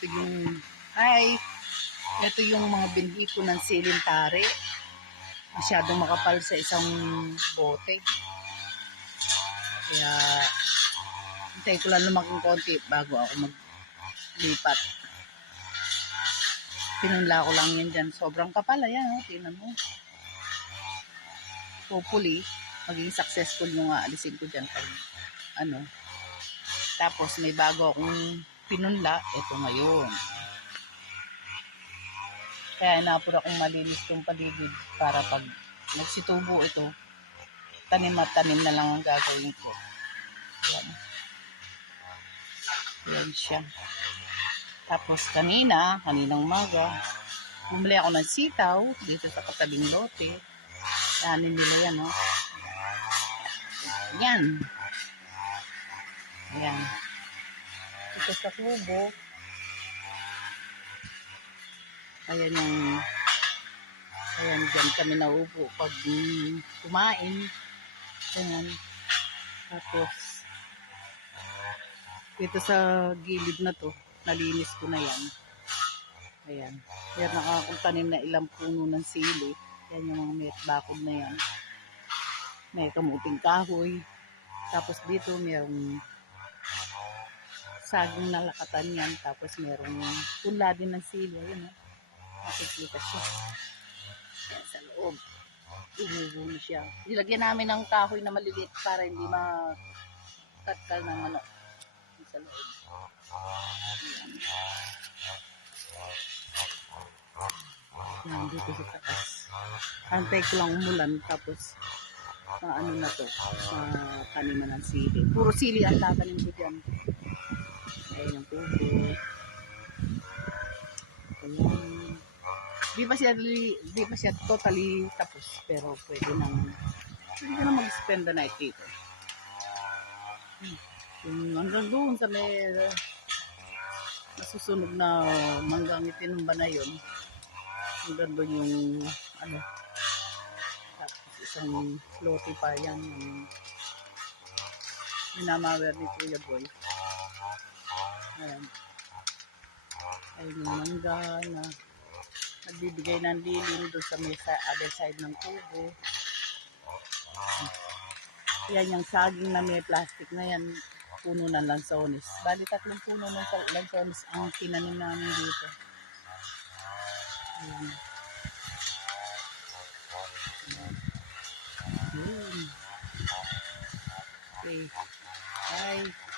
Ito yung, hi! Ito yung mga binhi ko ng silintari. Masyadong makapal sa isang bote. Kaya, hintay ko lang lumaking konti bago ako maglipat. Pinunla ko lang yan dyan. Sobrang kapal. Ayan, oh, tingnan mo. Hopefully, maging successful yung aalisin ko dyan pag ano. Tapos may bago akong pinunla. Ito ngayon. Kaya napura akong malinis itong paligid para pag nagsitubo ito, tanim at tanim na lang ang gagawin ko. Yan. Yan siya. Tapos kaninang umaga, bumili ako ng sitaw dito sa katabing lote. Tanim nila yan, no? Yan. Ayan. Ito sa kubo. Ayan yung, ayan, dyan kami naupo pag kumain. Ayan. Tapos, dito sa gilid na to, nalinis ko na yan. Ayan. Ayan, nakakutanim na ilang puno ng sili. Ayan yung mga may bakod na yan. May kamuting kahoy. Tapos dito, mayroong saging na lakatan yan. Tapos mayroong punla din ng sili. Ayan, nakikita siya. Ayan, sa loob. Umubo siya. Nilagyan namin ng kahoy na maliliit para hindi makatkal ng ano. Sa loob. Ayan. Ayan, dito sa taas. Antay ko lang umulan. Tapos, ano na to, taniman ng sili. Puro sili ang tatanim ko dyan. Ayan yung tubo. Ayan. Di pa siya totally tapos, pero pwede na mag-spend the night dito. Hanggang doon sa may nasusunog na manggang itinumba na yun. Hanggang doon yung ano, tapos isang lote pa yan yung minamawer ni Kuya Boy. Ayan. Ayun yung mangga na nagbibigay ng lilim doon sa may other side ng kubo. Yan yung saging na may plastic na yan, puno ng lansones. Bali 3 puno ng lansones ang tinanim namin dito. Ayan. Okay. Bye.